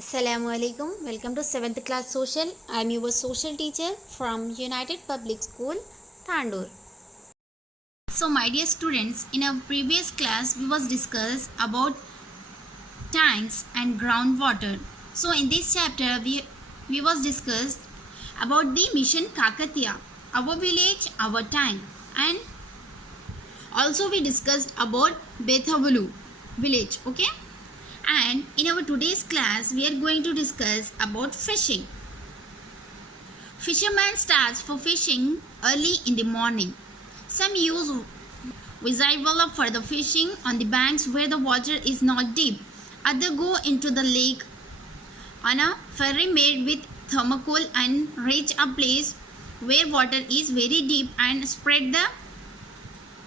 Assalamualaikum. Welcome to 7th class social. I am your social teacher from United Public School, Tandur. So my dear students, in our previous class we was discussed about tanks and groundwater. So in this chapter we was discussed about the mission Kakatiya, our village, our tank, and also we discussed about Bethavulu village. Okay. And in our today's class we are going to discuss about fishing. Fisherman starts for fishing early in the morning. Some use visual for the fishing on the banks where the water is not deep. Others go into the lake on a ferry made with thermocol and reach a place where water is very deep and spread the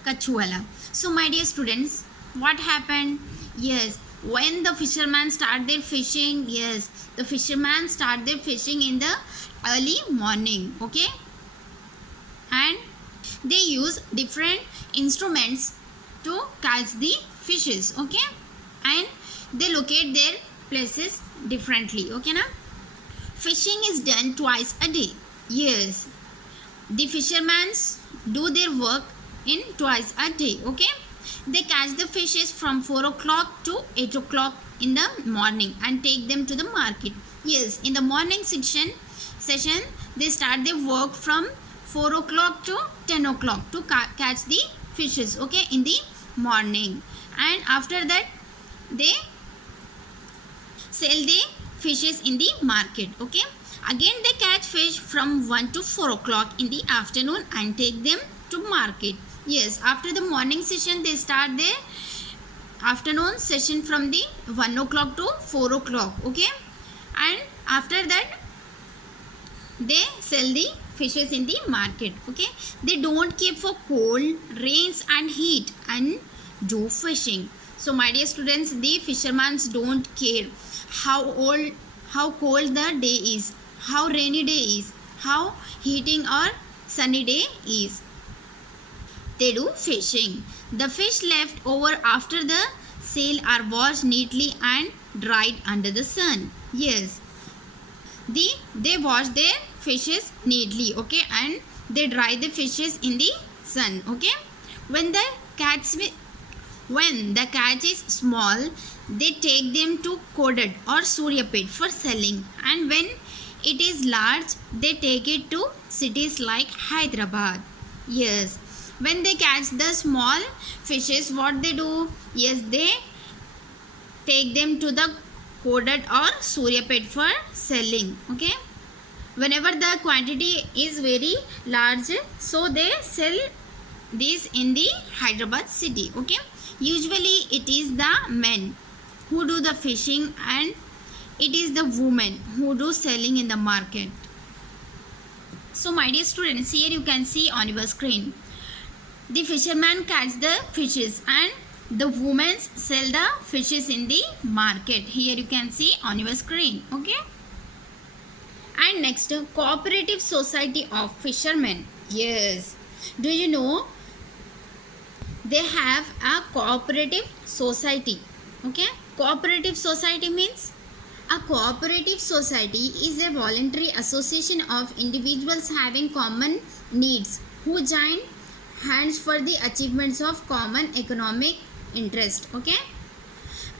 kachuala. So my dear students, what happened? Yes, when the fishermen start their fishing, the fishermen start their fishing in the early morning. Okay, and they use different instruments to catch the fishes. Okay, and they locate their places differently. Okay, now fishing is done twice a day. Yes, the fishermen do their work in twice a day. Okay, they catch the fishes from 4 o'clock to 8 o'clock in the morning and take them to the market. Yes, in the morning session they start their work from 4 o'clock to 10 o'clock to catch the fishes. Okay, in the morning, and after that they sell the fishes in the market. Okay, again they catch fish from 1 to 4 o'clock in the afternoon and take them to market. Yes, after the morning session they start their afternoon session from the 1 o'clock to 4 o'clock. Okay, and after that they sell the fishes in the market. Okay, they don't keep for cold, rains and heat and do fishing. So my dear students, the fishermen don't care how cold the day is, how rainy day is, how heating or sunny day is. They do fishing. The fish left over after the sale are washed neatly and dried under the sun. Yes, they wash their fishes neatly. Okay, and they dry the fishes in the sun. Okay, when the catch is small, they take them to Kodad or Suryapet for selling, and when it is large, they take it to cities like Hyderabad. Yes, when they catch the small fishes, what they do? Yes, they take them to the Kodad or Suryapet for selling. Okay, whenever the quantity is very large, so they sell this in the Hyderabad city. Okay, usually it is the men who do the fishing and it is the women who do selling in the market. So my dear students, here you can see on your screen, the fisherman catch the fishes and the women sell the fishes in the market. Here you can see on your screen. Okay, and next, cooperative society of fishermen. Yes, do you know they have a cooperative society? Okay, cooperative society means a cooperative society is a voluntary association of individuals having common needs who join hands for the achievements of common economic interest. Okay,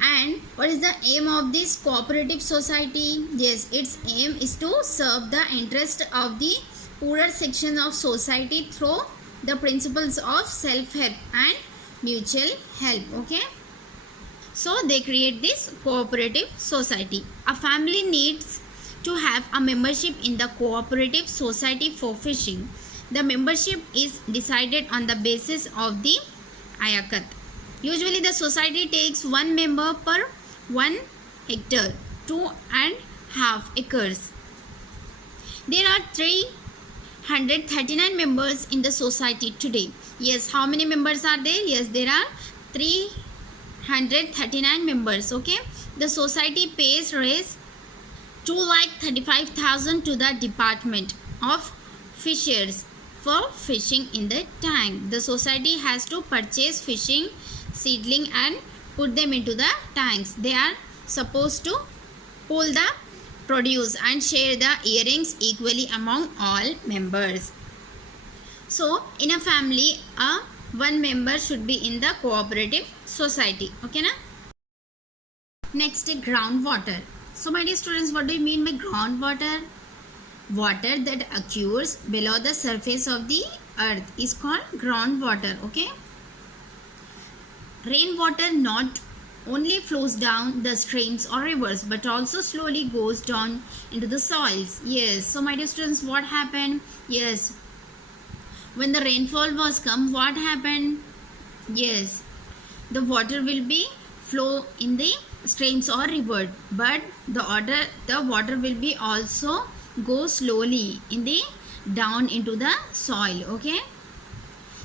and what is the aim of this cooperative society? Yes, its aim is to serve the interest of the poorer section of society through the principles of self-help and mutual help. Okay, so they create this cooperative society. A family needs to have a membership in the cooperative society for fishing. The membership is decided on the basis of the ayakat. Usually the society takes one member per 1 hectare, 2.5 acres. There are 339 members in the society today. Yes, how many members are there? Yes, there are 339 members. Okay, the society pays raise 2,35,000 to the Department of Fisheries for fishing in the tank. The society has to purchase fishing seedling and put them into the tanks. They are supposed to pool the produce and share the earnings equally among all members. So in a family, one member should be in the cooperative society. Okay na? Next, groundwater. So my dear students, what do you mean by groundwater? Water that occurs below the surface of the earth is called groundwater. Okay. Rainwater not only flows down the streams or rivers but also slowly goes down into the soils. Yes. So my dear students, what happened? Yes. When the rainfall was come, what happened? Yes. The water will be flow in the streams or river, but the water will be also go slowly in the down into the soil. Okay.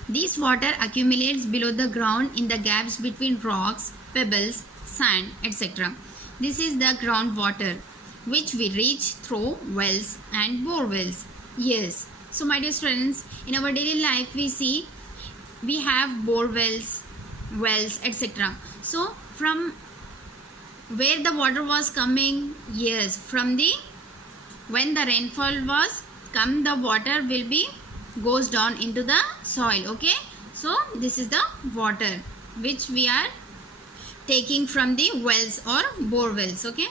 This water accumulates below the ground in the gaps between rocks, pebbles, sand, etc. This is the groundwater which we reach through wells and bore wells. Yes. So my dear students, in our daily life we see we have bore wells, etc. So from where the water was coming? Yes, from the when the rainfall was come, the water will be goes down into the soil. Okay, so this is the water which we are taking from the wells or bore wells. Okay,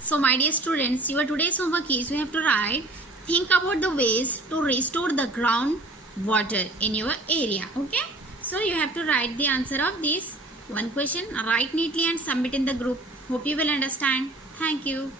so my dear students, your today's homework is you have to write, think about the ways to restore the ground water in your area. Okay, so you have to write the answer of this one question, write neatly and submit in the group. Hope you will understand. Thank you.